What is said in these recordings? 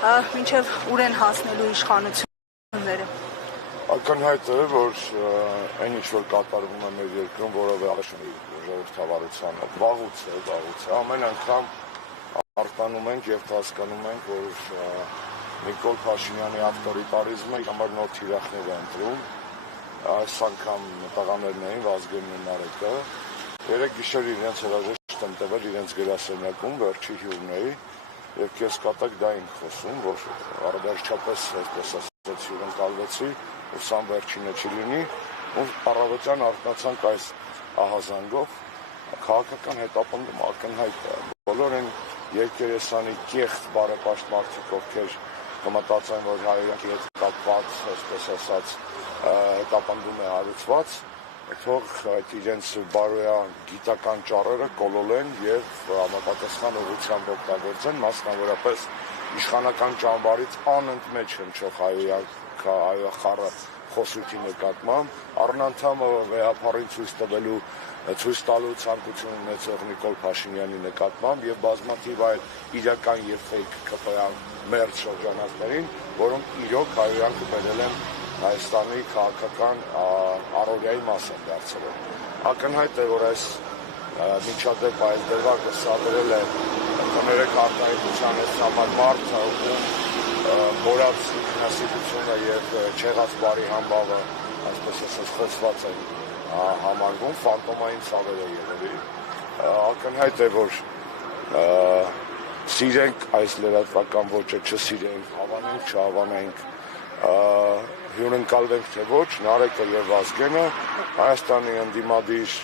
մինչև ուր են հասնելու իշխանությունները։ Ակնհայտ է, որ այն ինչ որ կատարվում է մեր երկրում, որովե ժողովրդավարությանը վաղուց է, ամեն անգամ արտանում ենք եւ հասկանում ենք, որ Նիկոլ Փաշինյանի ավտորիտարիզմը համար նոր թիրախներ է ընտրում, այս անգամ տղաներն էին Վազգենն ու Նարեկը, երեք գիշեր իրենց հրաժեշտ եմ տվել իրենց գրասենյակում, վերջի հյուրն էի, եւ կեսկատակ դա ենք խոսում, որ վերջապես այսպես ասած հյուրընկալվեցի, ու սամ վերջինը չլինի, ու առավոտյան արթնացանք այս ահազանգով, քաղաքական հետապնդում ակնհայտ է, բոլոր են երկերեսանի կեղծ բարեպաշտ մարդիկ, ովքեր կմտածեն, որ հայրենիքի հետ կապված, այսպես ասած, հետապնդում է հարուցված, թող այդ իրենց բարոյական գիտական ճառերը կոլոլեն եւ համապատասխան ուղղությամբ օգտագործեն, մասնավորապես իշխանական ճամբարից անընդմեջ հնչող հայախառը խոսույթի նկատմամբ, առնանդամը վեհապարին ցույց տալու ցանկություն ունեցող Նիկոլ Փաշինյանի նկատմամբ եւ բազմաթիվ այլ իրական եւ ֆեյք ԿՊ մերձ շրջանակներին, որոնք իրոք հայրենիքը բերել են Հայաստանի քաղաքական առօրյայի մաս են դարձել։ Ակնհայտ է, որ այս միջադեպ այս դեպքը սադրել է կներեք արտահայտության այս համար մարդը, ում մորած ինքնասիրությունը եւ չեղած բարի համբավը, այսպես ասած, խոսված են համարվում, ֆանտոմային ցավեր է եղել։ Ակնհայտ է, որ սիրենք այս լրատվական ոճը, չսիրենք, հավանենք, չհավանենք, հյուրընկալվենք թե ոչ, Նարեկը եւ Վազգենը Հայաստանի ընդդիմադիր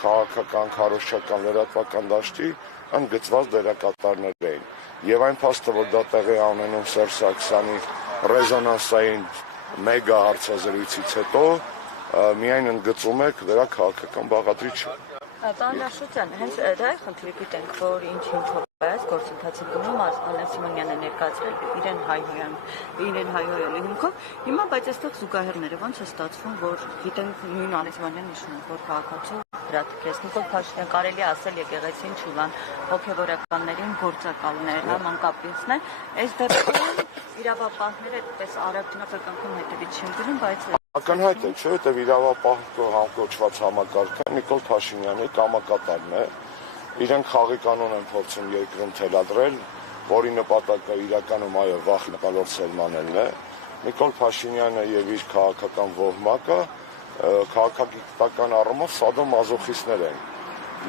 քաղաքական, քարոզչական լրատվական դաշտի ընդգծված դերակատարներ էին։ Եվ այն փաստը, որ դա տեղի է ունենում Սերժ Սարգսյանի ռեզոնանսային մեգա հարցազրույցից հետո, միայն ընդգծում է դրա քաղաքական բաղադրիչը։ Պարոն Աշոտյան, հենց դա է խնդիրը, գիտենք, որ ինչ-ինչով այս գործընթացի գնում Արսլան Սիմոնյանը ներկայացրել իրեն հայհոյելու հիմքով, հիմա բայց այստեղ զուգահեռները ոնց է ստացվում, որ գիտենք նույն Սիմոնյանն նշում, որ քաղաքացու հրատկեց, Նիկոլ Փաշինյան կարելի ասել եկեղեցին չուլան, հոգևորականներին գործակալներ, մանկապիցներ, այս դեպքում իրավապահները այդպես արագ հետևից չեն գնում, բայց Ակնհայտ է, չէ՞, հետև իրավապահ կոչված համակարգը Նիկոլ Փաշինյանի կամակատարն է, իրենք խաղի կանոն են փորձում երկրում թելադրել, որի նպատակը իրականում այո վախ նկալորդ սերմանելն է, Նիկոլ Փաշինյանը եւ իր քաղաքական ոհմակը քաղաքագիտական առումով սադոմազոխիստներ են,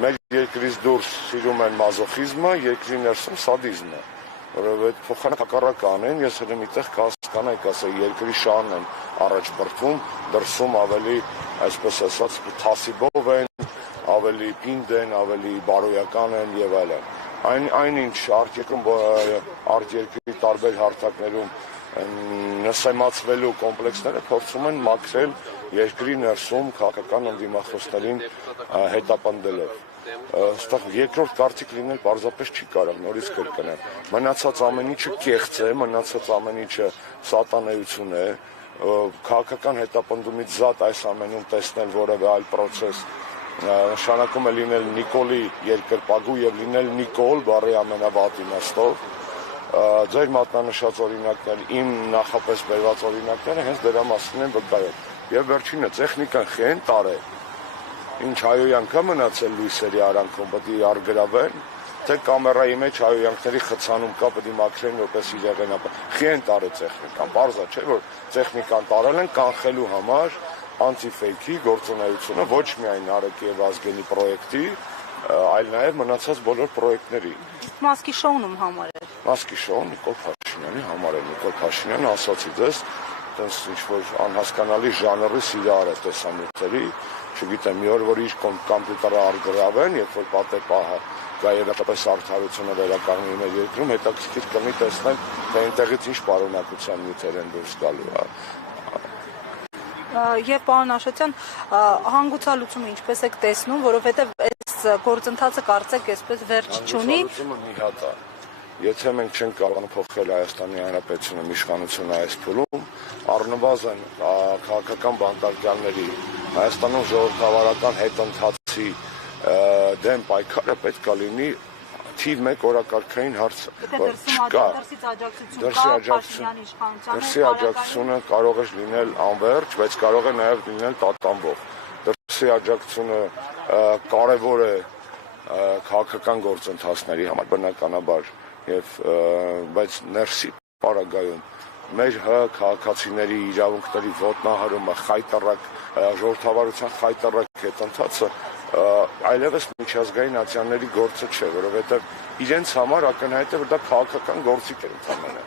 մեր երկրից դուրս սիրում են մազոխիզմը, երկրի ներսում սադիզմը, որովհետեւ փոխանակ հակառակը անեն, ես հենց միտեղ կհասկանայք, ասել երկրի շահն են առաջ բրդում, դրսում ավելի, այսպես ասած, թասիբով են, ավելի պինդ են, ավելի բարոյական են եւ այլն։ Այնինչ արտերկրի տարբեր հարթակներում նսեմացվելու կոմպլեքսները փորձում են մաքրել երկրի ներսում քաղաքական ընդդիմախոսներին հետապնդելով։ Այստեղ երկրորդ կարծիք լինել պարզապես չի կարող, նորից կրկնեմ։ Մնացած ամեն ինչը կեղծ է, մնացած ամեն ինչը սատանեություն է, քաղաքական հետապնդումից զատ այս ամենում տեսնել որևէ այլ process նշանակում է լինել Նիկոլի երկրպագու եւ լինել Նիկոլ բառի ամենավատ իմաստով։ Ձեր մատնանշած օրինակները, իմ նախապես բերված օրինակները հենց դրա մասին են վկայում։ Եվ վերջինը տեխնիկան խեն տարե։ Ինչ հայոյանքա մնացել լույսերի արանքում պետք է արգրավեն, թե կամերայի մեջ հայոյանքների խցանում կա պետք է մաքրեն որպես իրեղենապ։ Խեն տարե տեխնիկան, բարձա չէ որ տեխնիկան տարել են կանխելու համար անտիֆեյքի գործունեությունը ոչ միայն Նարեկի եւ Վազգենի պրոյեկտի, այլ նաեւ մնացած բոլոր պրոյեկտների։ Մասկի շոունում համար է։ Մասկի շոուն Նիկոլ Փաշինյանի համար է։ Նիկոլ Փաշինյանը ասացի դες, այդպես ինչ-որ անհասկանալի ժանրի սիրահար է տեսանյութերի, չգիտեմ, մի օր որ իր կոմպյուտերը արգրավեն, երբ որ պատեպահը գա եւ դեպս արդարությունը վերականգնի մեր երկրում, հետաքրքիր կլինի տեսնել, թե այնտեղից ինչ պարունակության նյութեր են դուրս գալու։ Եվ պարոն Աշոտյան, հանգուցալուծումը ինչպես եք տեսնում, որովհետև այս գործընթացը կարծեք այսպես վերջ չունի։ Հանգուցալուծումը մի հատ է։ Եթե մենք չենք կարող փոխել Հայաստանի Հանրապետությունում իշխանությունը այս փուլում, առնվազն քաղաքական բանտարկյալների Հայաստանում ժողովրդավարական հետընթացի դեմ պայքարը պետք է լինի թիվ 1 օրակարգային հարց է, որ չկա։ Դրսի աջակցությունը կարող է լինել անվերջ, բայց կարող է նաև լինել տատանվող։ Դրսի աջակցությունը կարևոր է քաղաքական գործընթացների համար բնականաբար, բայց ներսի պարագայում մեր քաղաքացիների իրավունքների ոտնահարումը, խայտառակ ժողովրդավարության խայտառակ հետընթացը այլևս միջազգային ատյանների գործը չէ, որովհետև իրենց համար ակնհայտ է, որ դա քաղաքական գործիք է ընդամենը։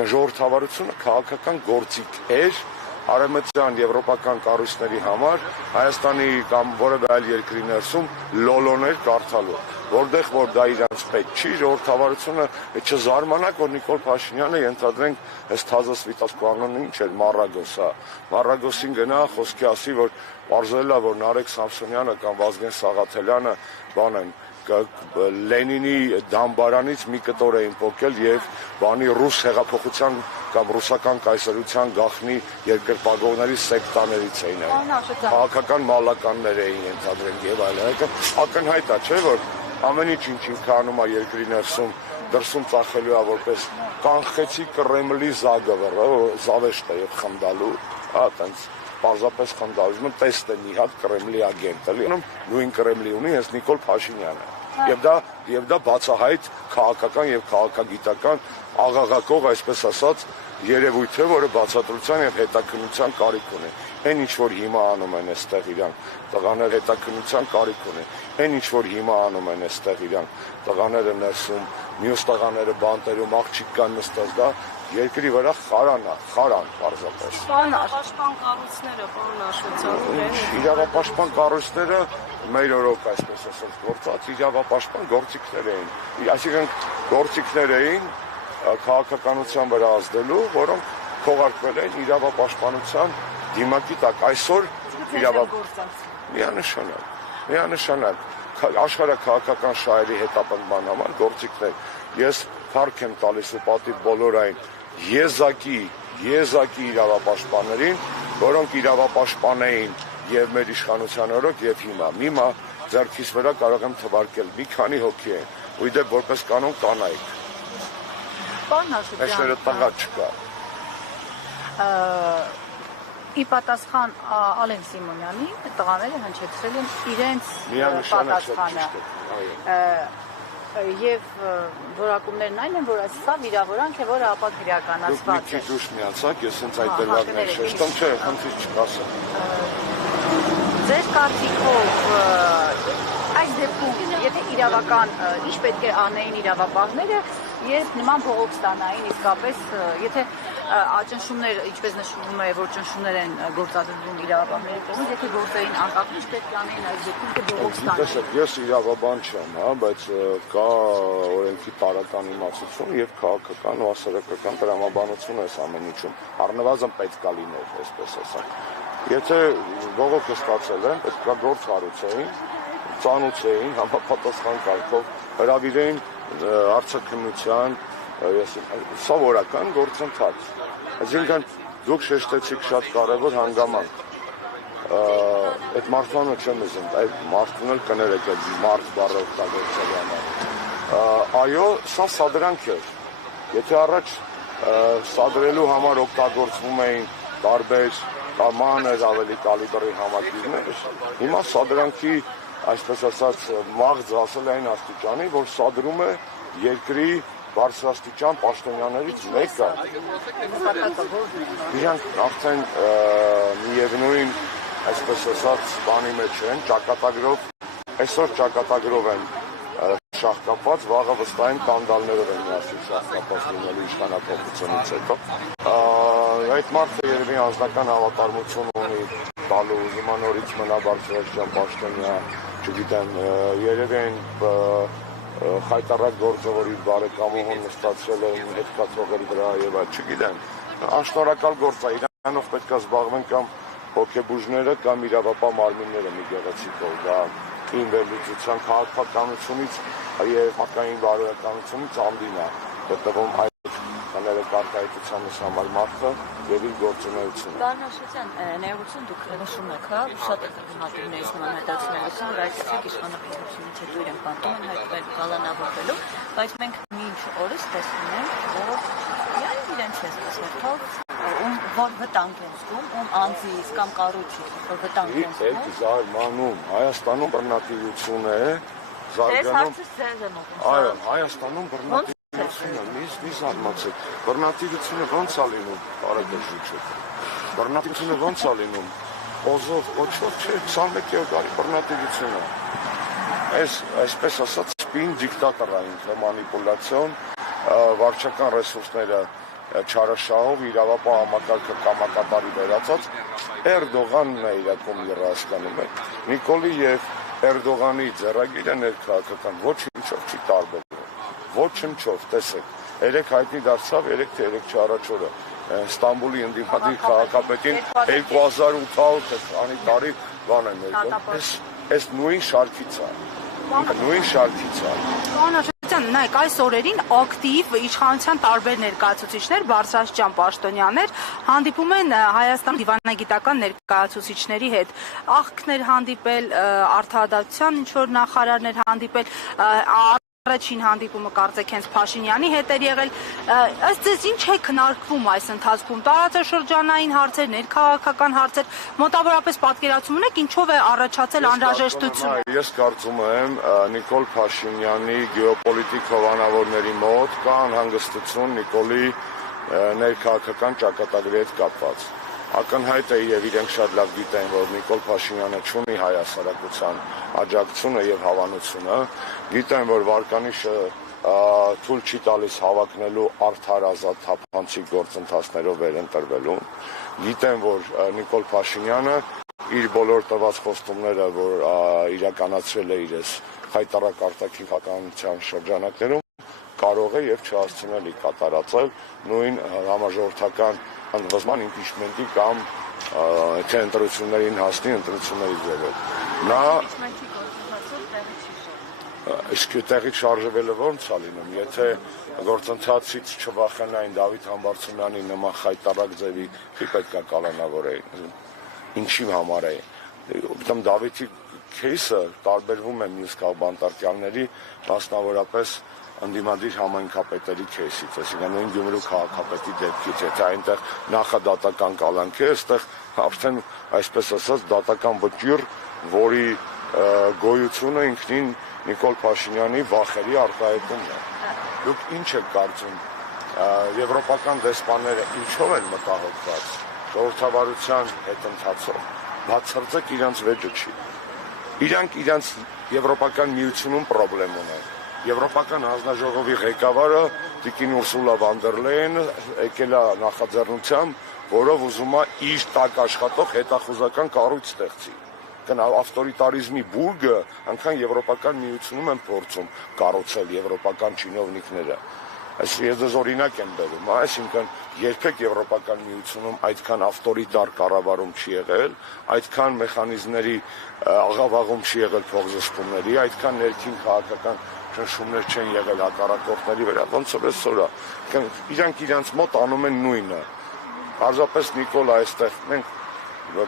Ժողովրդավարությունը քաղաքական գործիք էր արևմտյան եվրոպական կառույցների համար Հայաստանի կամ որևէ այլ երկրի ներսում լոլոներ կարդալու, որտեղ որ դա իրենց պետք չի, ժողովրդավարությունը չզարմանաք, որ Նիկոլ Փաշինյանը ենթադրենք այս թազը սվիտածկու անունը ինչ էր, Մարագոսին գնա խոսքի ասի, որ պարզել է, որ Նարեկ Սամսոնյանը կամ Վազգեն Սաղաթելյանը բան են Լենինի դամբարանից մի կտոր էին փոկել եւ բանի ռուս հեղափոխության կամ ռուսական կայսրության գաղտնի երկրպագողների սեկտաներից էին քաղաքական մալականներ էին ենթադրենք եւ այլն ակնհայտ է չէ որ ամեն ինչ քանում է երկրի ներսում դրսում ծախելու է որպես կանխեցի Կրեմլի զավեշտը եւ խնդալու այտենց պարզապես խնդալու տեստ է մի հատ Կրեմլի ագենտ նույն Կրեմլի ունի հենց Նիկոլ Փաշինյանը եւ դա բացահայտ քաղաքական եւ քաղաքագիտական աղաղակող այսպես ասած երևույթ է, որը բացատրության եւ հետաքննության կարիք ունի։ Այն ինչ որ հիմա անում են այստեղ իրանք, տղաները հետաքննության կարիք ունի։ Այն ինչ որ հիմա անում են այստեղ իրանք, տղաները ներսում, մյուս տղաները բանտերում աղջիկ կան նստած, դա երկրի վրա խարան պարզապես։ Իրավապաշտպան կառույցները, պարոն Աշոտյան, իրավապաշտպան կառույցները մեր օրոք այսպես ասած գործած իրավապաշտպան գործիքներ էին։ Այսինքն գործիքներ էին քաղաքականության վրա ազդելու, որոնք քողարկվել են իրավապաշտպանության դիմակի տակ։ Այսօր միանշանակ աշխարհաքաղաքական շահերի հետապնդման համար գործիքներ։ Ես փառք եմ տալիս ու պատիվ բոլոր այն եզակի իրավապաշտպաններին, որոնք իրավապաշտպան էին եւ մեր իշխանության օրոք եւ հիմա ձեռքիս վրա կարող եմ թվարկել մի քանի հոգի են ու իդեպ որպես կանոն կանայք Պարոն Աշոտյան, այսօր տղա չկա ի պատասխան Ալեն Սիմոնյանի տղաները հնչեցրել են իրենց պատասխանը եւ որակումներն այն են, որ սա վիրավորանք է, որը ապա քրեականացված է։ Դուք մի քիչ ուշ միացաք, ես հենց այդ դրվագներ շեշտում չէ, խնդիր չկասեմ։ Ձեր կարծիքով այս դեպքում, եթե իրավական ինչ պետք է անեին իրավապահները, երբ նման փողոք ստանային իսկապես, եթե ճնշումներ, ինչպես նշվում է, որ ճնշումներ են գործադրվում իրավապահների կողմից, եթե գործային անկապ, ինչ պետք է անեին այս դեպքում, թե փողոք ստանային։ Ես իրավաբան չեմ, բայց կա օրենքի տարական իմացություն եւ քաղաքական ու հասարակական տրամաբանություն այս ամեն ինչում։ Առնվազն պետք է լիներ, այսպես ասած։ Եթե բողոք է ստացել են, պետք է գործ հարուցեին, ծանուցեին, համապատասխան կարգով հրավիրեին արձակնության սովորական գործընթաց։ Այսինքն դուք շեշտեցիք շատ կարևոր հանգամանք։ Այդ մարդանը չեմ ուզում, այդ մարդուն էլ կներեք այդ մարդ բառը օգտագործելու համար։ Այո, սա սադրանք էր։ Եթե առաջ սադրելու համար օգտագործվում էին տարբեր մանր ավելի կալիբրի համակիրներ, հիմա սադրանքի այսպես ասած մաղձ ասել այն աստիճանի, որ սադրում է երկրի բարձրաստիճան պաշտոնյաներից մեկը։ Իրանք արդեն միևնույն այսպես ասած բանի մեջ են, ճակատագրով, այսօր ճակատագրով են շահկապած, վաղը վստահ են կանդալներով են միասին շահկապած լինելու իշխանափոխությունից հետո։ Այդ մարդը երևի անձնական հավատարմություն ունի տալու ուզում նորից մնա բարձրաստիճան պաշտոնյա, չգիտեմ, երևի այն խայտառակ գործը, որ իր բարեկամուհուն նստացրել է հետքացողերի վրա եւ այլ, չգիտեմ, անշնորհակալ գործ է, իրանով պետք է զբաղվեն կամ հոգեբուժները կամ իրավապահ մարմինները մի գեղեցիկով, դա իմ վերլուծության քաղաքականությունից եւ հակային բարոյականությունից անդին է, հետեւում այդ բաները արտահայտության համար մարդը եւ իր գործունեությունը։ Պարոն Աշոտյան, ներողություն դուք նշում եք, հա, շատ ակնհայտություններից նման հայտարարություններ, որ այս իշխանապետությունից հետո իրենք բանտում են հայտվել կալանավորվելու, բայց մենք մինչ օրս տեսնում ենք, որ իրենց հերթով որ վտանգ են զգում, ում անձից կամ կառույցի, որ վտանգ են զգում։ Զարմանում, Հայաստանում բռնատիրություն է, զարգանում։ Այո, Հայաստանում բռնատիրությունը, մի զարմացեք, բռնատիրությունը ո՞նց է լինում, բարեգործիչ։ Բռնատիրությունը ո՞նց է լինում։ Օզով, կոչով չէ, 21-րդ դարի բռնատիրությունը։ Այսպես ասած, սպին դիկտատորային մանիպուլյացիոն, վարչական ռեսուրսները չարաշահող իրավապահ համակարգը կամակատարի վերածած Էրդողանն է իրակում երասկանում է։ Նիկոլի եւ Էրդողանի ձեռագիրը ներքաղաքական ոչինչով չի տարբերվում։ Ոչինչով, տեսեք, երեք հայտնի դարձավ 3 թե 3 չառաջ օրը Ստամբուլի ընդդիմադիր քաղաքապետին 2800 տարի բան է ներկայացնում։ Այս նույն շարքից է։ Նույն շարքից է։ Նայեք, այս օրերին ակտիվ իշխանության տարբեր ներկայացուցիչներ, բարձրաստիճան պաշտոնյաներ հանդիպում են Հայաստան դիվանագիտական ներկայացուցիչների հետ։ Աղքներ հանդիպել, արդարադատության ինչ-որ նախարարներ հանդիպել, առաջին հանդիպումը կարծեք հենց Փաշինյանի հետ էր եղել։ Ըստ ձեզ ինչ է քննարկվում այս ընթացքում։ Տարածաշրջանային հարցեր, ներքաղաքական հարցեր, մոտավորապես պատկերացում ունեք ինչով է առաջացել անհրաժեշտությունը։ Ես կարծում եմ Նիկոլ Փաշինյանի գեոպոլիտիկ հովանավորների մոտ կա անհանգստություն Նիկոլի ներքաղաքական ճակատագրի հետ կապված։ Ակնհայտ է եւ իրենք շատ լավ գիտեն, որ Նիկոլ Փաշինյանը չունի հայ հասարակության աջակցությունը եւ հավանությունը, գիտեն, որ վարկանիշը թույլ չի տալիս հավակնելու արդար ազատ թափանցիկ գործընթացներով վերընտրվելու, գիտեն, որ Նիկոլ Փաշինյանը իր բոլոր տված խոստումները, որ իրականացրել է իրես խայտառակ արտաքին քաղաքականության շրջանակներում, կարող է եւ չհասցնելի կատարածել նույն համաժողովրդական ընդվզման իմպիչմենտի կամ թե ընտրություններին հասնի ընտրությունների ձևով։ Նա իսկ տեղից շարժվելը ո՞նց է լինում, եթե գործընթացից չվախենային Դավիթ Համբարձումյանի նման խայտառակ ձևի չի պետք է կալանավորեին։ Ինչի համար է։ Ուրեմն Դավիթի քեյսը տարբերվում է մյուս բանտարկյալների, մասնավորապես ընդդիմադիր համայնքապետերի քեյսից, այսինքն նույն Գյումրու քաղաքապետի դեպքից, եթե այնտեղ նախադատական կալանք է, այստեղ արդեն այսպես ասած դատական վճիռ, որի գոյությունը ինքնին Նիկոլ Փաշինյանի վախերի արտահայտումն է։ Դուք ինչ եք կարծում, եվրոպական դեսպանները ինչով են մտահոգված ժողովրդավարության հետընթացով, բացարձակ իրանց վեճը չի։ Իրանք իրանց Եվրոպական միությունում պրոբլեմ ունեն։ Եվրոպական հանձնաժողովի ղեկավարը Տիկին Ուրսուլա վան դեր Լեյենը եկել է նախաձեռնությամբ, որով ուզում է իր տակ աշխատող հետախուզական կառույց ստեղծի։ Ավտորիտարիզմի բուրգը անգամ Եվրոպական միությունում են փորձում կառուցել եվրոպական չինովնիկները։ Ես օրինակ եմ բերում, այսինքն երբեք Եվրոպական միությունում այդքան ավտորիտար կառավարում չի եղել, այդքան մեխանիզմների աղավաղում չի եղել փոխզսպումների, այդքան ներքին քաղաքական ճնշումներ չեն եղել հակառակորդների վրա, ոնց որ այսօր է։ Իրանք իրանց մոտ անում են նույնը։ Պարզապես Նիկոլ այստեղ մենք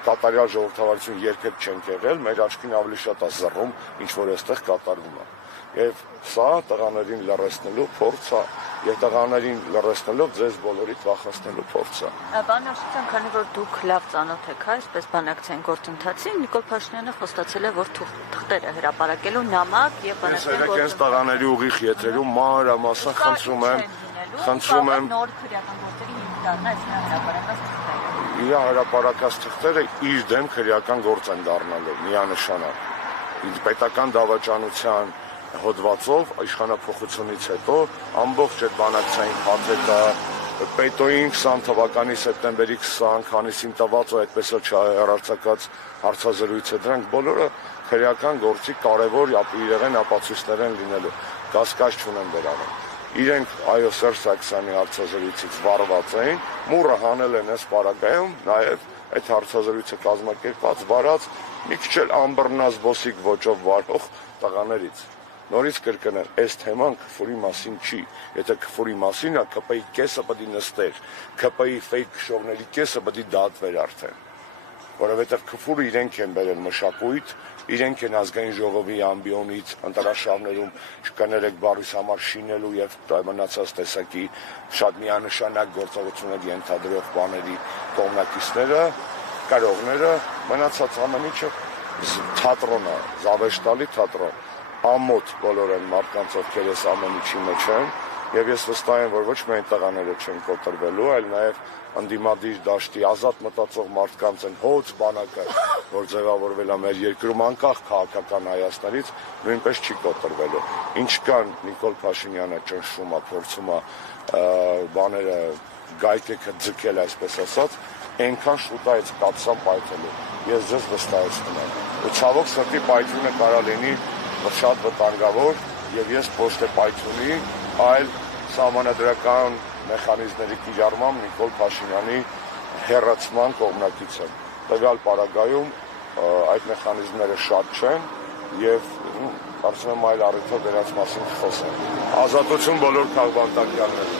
կատարյալ ժողովրդավարություն երբեք չենք եղել, մեր աչքին ավելի շատ է զռում, ինչ որ այստեղ կատարվում է։ Եվ սա տղաներին լռեցնելու փորձ է, եւ տղաներին լռեցնելով ձեզ բոլորիդ վախեցնելու փորձ է։ Պարոն Աշոտյան, քանի որ դուք լավ ծանոթ եք այսպես բանակցային գործընթացին, Նիկոլ Փաշինյանը խոստացել է, որ թղթերը հրապարակելու նամակ եւ բանակցային գործընթաց տղաների ուղիղ եթերում մանրամասն խնդրում եմ նոր քրեական գործերի հիմնադրամն այս հրապարակած թղթերը։ Իր հրապարակած թղթերը իր դեմ քրեական գործ են դառնալու միանշանակ։ Պետական դավաճանության հոդվածով իշխանափոխությունից հետո ամբողջ այդ բանակցային փաթեթը Պետոյին 20 թվականի սեպտեմբերի 20 քանիսին տված ու այդպես չհեռարձակած հարցազրույցը դրանք բոլորը քրեական գործի կարևոր իրեղեն ապացույցներ են լինելու։ Կասկած չունեմ դրանով։ Իրենք այո Սերժ Սարգսյանի հարցազրույցից վարված էին, մուրը հանել են այս պարագայում, նաև այդ հարցազրույցը կազմակերպած վարած մի քիչ էլ ամբռնազբոսիկ ոճով վարող տղաներից։ նորից կրկնեմ, այս թեման քֆուրի մասին չի։ Եթե քֆուրի մասին է, ԿՊ-ի կեսը պետք է նստեր, ԿՊ-ի ֆեյք քշողների կեսը պետք է դատվեր արդեն։ Որովհետև քֆուրը իրենք են բերել մշակույթ, իրենք են ազգային ժողովի ամբիոնից ընտրաշավներում կներեք բառիս համար շինելու եւ մնացած տեսակի շատ միանշանակ գործողություններ ենթադրող բաների կողմնակիցները, կարողները, մնացած ամեն ինչը թատրոն է, զավեշտալի թատրոն, ամոթ բոլոր են մարդկանց, ովքեր այս ամեն ինչի մեջ են, եւ ես վստահ եմ, որ ոչ միայն տղաները չեն կոտրվելու, այլ նաեւ անդիմադիր դաշտի ազատ մտածող մարդկանց են հոց բանակը, որ ձևավորվել է մեր երկրում անկախ քաղաքական հայացքներից, նույնպես չի կոտրվելու։ Ինչ կան Նիկոլ Փաշինյանը ճնշում է, փորձում է բաները գայթեքը ձգել, այսպես ասած, այնքան շուտ է այս կապսան պայթելու։ Ես ձեզ վստահեցնում եմ։ Ու ցավոք սրտի պայթյունը կարա լինի շատ վտանգավոր, եւ ես ոչ թե պայթյունի, այլ սահմանադրական մեխանիզմների կիրառմամբ Նիկոլ Փաշինյանի հեռացման կողմնակից եմ։ Տվյալ պարագայում այդ մեխանիզմները շատ չեն եւ կարծում եմ այլ առիթով դրանց մասին խոսեմ։ Ազատություն բոլոր քաղաքացիներին։